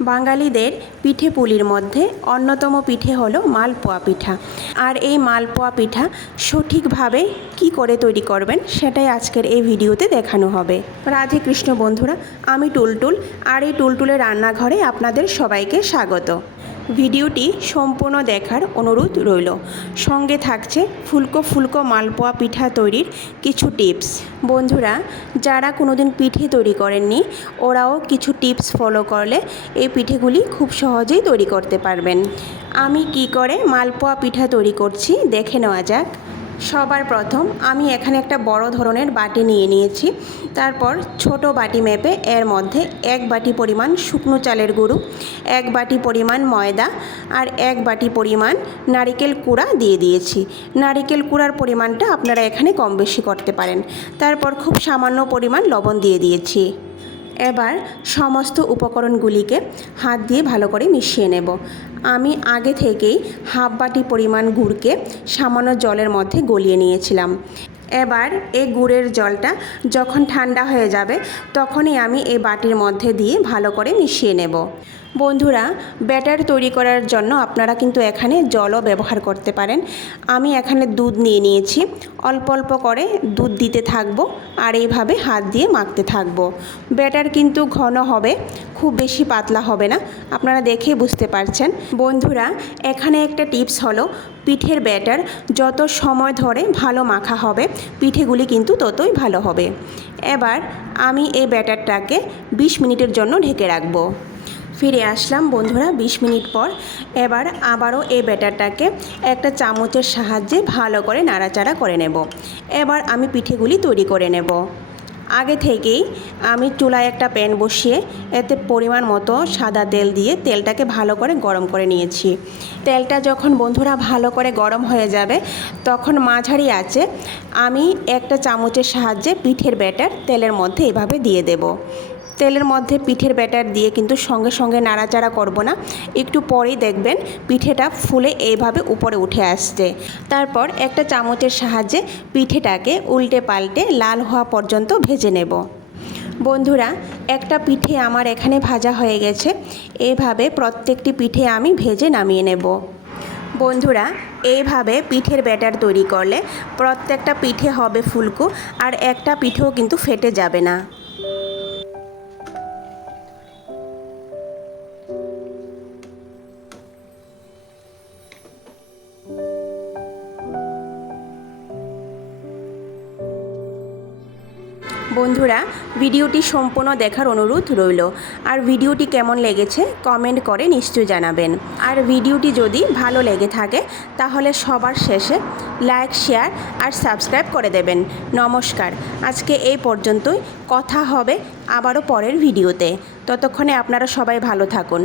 বাঙালিদের পিঠে পুলির মধ্যে অন্যতম পিঠে হলো মালপোয়া পিঠা। আর এই মালপোয়া পিঠা সঠিকভাবে কি করে তৈরি করবেন সেটাই আজকের এই ভিডিওতে দেখানো হবে। রাধে কৃষ্ণ বন্ধুরা, আমি টুলটুল, আর এই টুলটুলের রান্নাঘরে আপনাদের সবাইকে স্বাগত। ভিডিওটি সম্পূর্ণ দেখার অনুরোধ রইল। সঙ্গে থাকছে ফুলকো ফুলকো মালপোয়া পিঠা তৈরির কিছু টিপস। বন্ধুরা, যারা কোনোদিন পিঠে তৈরি করেননি ওরাও কিছু টিপস ফলো করলে এই পিঠেগুলি খুব সহজেই তৈরি করতে পারবেন। আমি কি করে মালপোয়া পিঠা তৈরি করছি দেখে নেওয়া যাক। সবার প্রথম আমি এখানে একটা বড় ধরনের বাটি নিয়ে নিয়েছি। তারপর ছোট বাটি মেপে এর মধ্যে 1 বাটি পরিমাণ শুকনো চালের গুঁড়ো, 1 বাটি পরিমাণ ময়দা আর 1 বাটি পরিমাণ নারকেল কুড়া দিয়ে দিয়েছি। নারকেল কুড়ার পরিমাণটা আপনারা এখানে কম বেশি করতে পারেন। তারপর খুব সামান্য পরিমাণ লবণ দিয়ে দিয়েছি। এবার সমস্ত উপকরণগুলিকে হাত দিয়ে ভালো করে মিশিয়ে নেব। আমি আগে থেকেই হাফ বাটি পরিমাণ গুড়কে সামান্য জলের মধ্যে গলিয়ে নিয়েছিলাম। এবার এই গুড়ের জলটা যখন ঠান্ডা হয়ে যাবে তখনই আমি এই বাটির মধ্যে দিয়ে ভালো করে মিশিয়ে নেব। বন্ধুরা, ব্যাটার তৈরি করার জন্য আপনারা কিন্তু এখানে জলও ব্যবহার করতে পারেন। আমি এখানে দুধ নিয়ে নিয়েছি। অল্প অল্প করে দুধ দিতে থাকবো আর এইভাবে হাত দিয়ে মাখতে থাকবো। ব্যাটার কিন্তু ঘন হবে, খুব বেশি পাতলা হবে না, আপনারা দেখে বুঝতে পারছেন। বন্ধুরা, এখানে একটা টিপস হলো, পিঠের ব্যাটার যত সময় ধরে ভালো মাখা হবে পিঠেগুলি কিন্তু ততই ভালো হবে। এবার আমি এই ব্যাটারটাকে 20 মিনিটের জন্য ঢেকে রাখবো। ফিরে আসলাম বন্ধুরা 20 মিনিট পর। এবার আবারও এই ব্যাটারটাকে একটা চামচের সাহায্যে ভালো করে নাড়াচাড়া করে নেব। এবার আমি পিঠেগুলি তৈরি করে নেব। আগে থেকেই আমি চুলায় একটা প্যান বসিয়ে এতে পরিমাণ মতো সাদা তেল দিয়ে তেলটাকে ভালো করে গরম করে নিয়েছি। তেলটা যখন বন্ধুরা ভালো করে গরম হয়ে যাবে তখন মাঝারি আঁচে আমি একটা চামচের সাহায্যে পিঠের ব্যাটার তেলের মধ্যে এভাবে দিয়ে দেব। তেলের মধ্যে পিঠের ব্যাটার দিয়ে কিন্তু সঙ্গে সঙ্গে নাড়াচাড়া করব না, একটু পরেই দেখবেন পিঠেটা ফুলে এইভাবে উপরে উঠে আসছে। তারপর একটা চামচের সাহায্যে পিঠেটাকে উল্টে পাল্টে লাল হওয়া পর্যন্ত ভেজে নেব। বন্ধুরা, একটা পিঠে আমার এখানে ভাজা হয়ে গেছে। এইভাবে প্রত্যেকটি পিঠে আমি ভেজে নামিয়ে নেব। বন্ধুরা, এইভাবে পিঠের ব্যাটার তৈরি করলে প্রত্যেকটা পিঠে হবে ফুলকো আর একটা পিঠেও কিন্তু ফেটে যাবে না। বন্ধুরা, ভিডিওটি সম্পূর্ণ দেখার অনুরোধ রইল। আর ভিডিওটি কেমন লেগেছে কমেন্ট করে নিশ্চয়ই জানাবেন। আর ভিডিওটি যদি ভালো লেগে থাকে তাহলে সবার শেষে লাইক, শেয়ার আর সাবস্ক্রাইব করে দেবেন। নমস্কার, আজকে এই পর্যন্তই। কথা হবে আবারও পরের ভিডিওতে। ততক্ষণে আপনারা সবাই ভালো থাকুন।